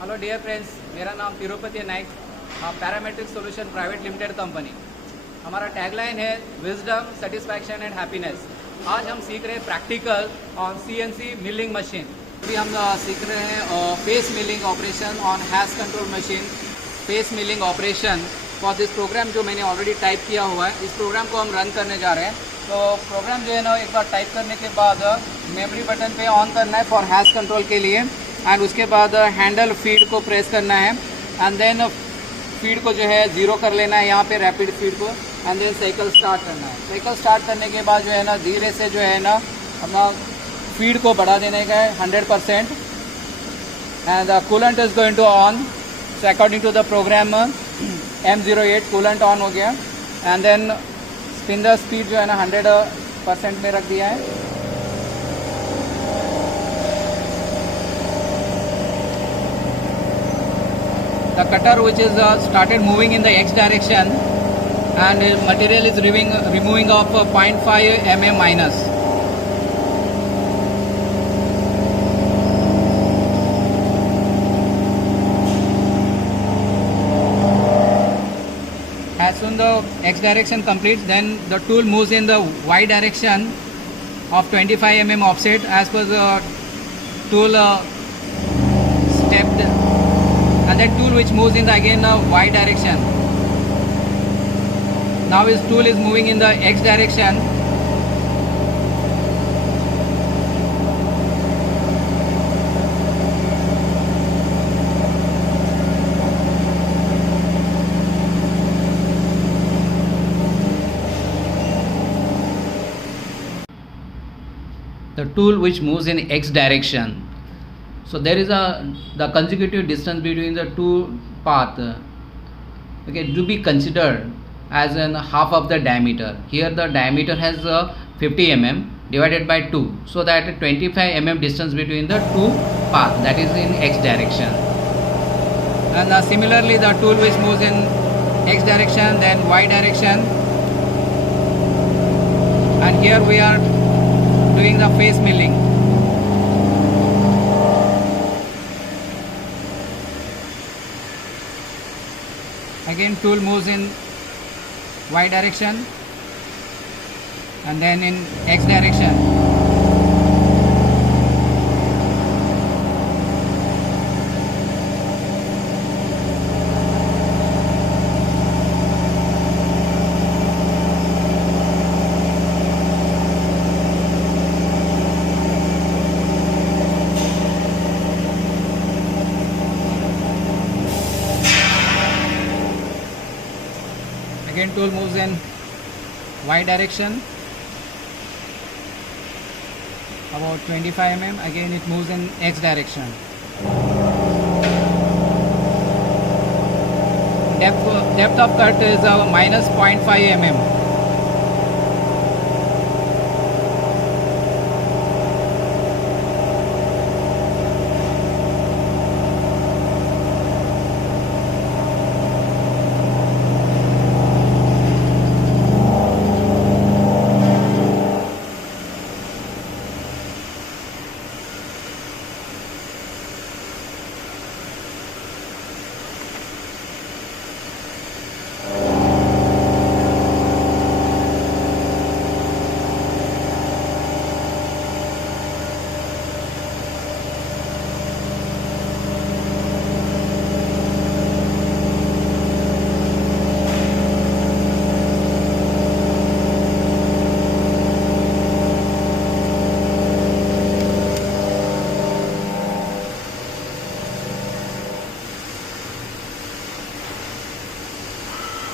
Hello dear friends, मेरा नाम Tirupati Naik, parametric solution private limited company. हमारा टैगलाइन है विजडम, सेटिस्फैक्शन एंड हैप्पीनेस। आज हम सीख रहे हैं practical on CNC milling machine. अभी हम सीख रहे हैं face milling operation on hash control machine, face milling operation for this program जो मैंने ऑलरेडी टाइप किया हुआ है। इस प्रोग्राम को हम रन करने जा रहे हैं। तो प्रोग्राम जो है ना, एक बार टाइप करने के बाद मेमोरी बटन पे ऑन करना है फॉर हैश कंट्रोल के लिए, एंड उसके बाद हैंडल फीड को प्रेस करना है, एंड देन फीड को जो है ज़ीरो कर लेना है यहाँ पे, रैपिड फीड को, एंड देन साइकिल स्टार्ट करना है। साइकिल स्टार्ट करने के बाद जो है ना, धीरे से जो है ना अपना फीड को बढ़ा देने का है 100%, and the coolant is going to on. So according to the program M08 coolant on हो गया, and then spin the speed जो है ना 100% में रख दिया है। The cutter which is started moving in the X direction, and material is removing off 0.5 mm minus. As soon the X direction completes, then the tool moves in the Y direction of 25 mm offset as per the tool stepped. And that tool which moves in the again Y direction. Now his tool is moving in the X direction. The tool which moves in X direction. So there is the consecutive distance between the two path, okay, to be considered as an half of the diameter. Here the diameter has 50 mm divided by 2, so that 25 mm distance between the two path, that is in X direction. And similarly the tool which moves in X direction, then Y direction, and here we are doing the face milling. Again tool moves in Y direction and then in X direction. Again tool moves in Y direction about 25 mm. Again it moves in X direction. Depth of cut is minus 0.5 mm.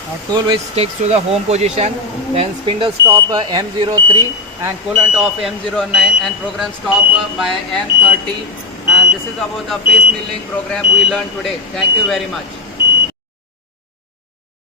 Now tool which sticks to the home position, then spindle stop M03 and coolant of M09 and program stop by M30. And this is about the face milling program we learned today. Thank you very much.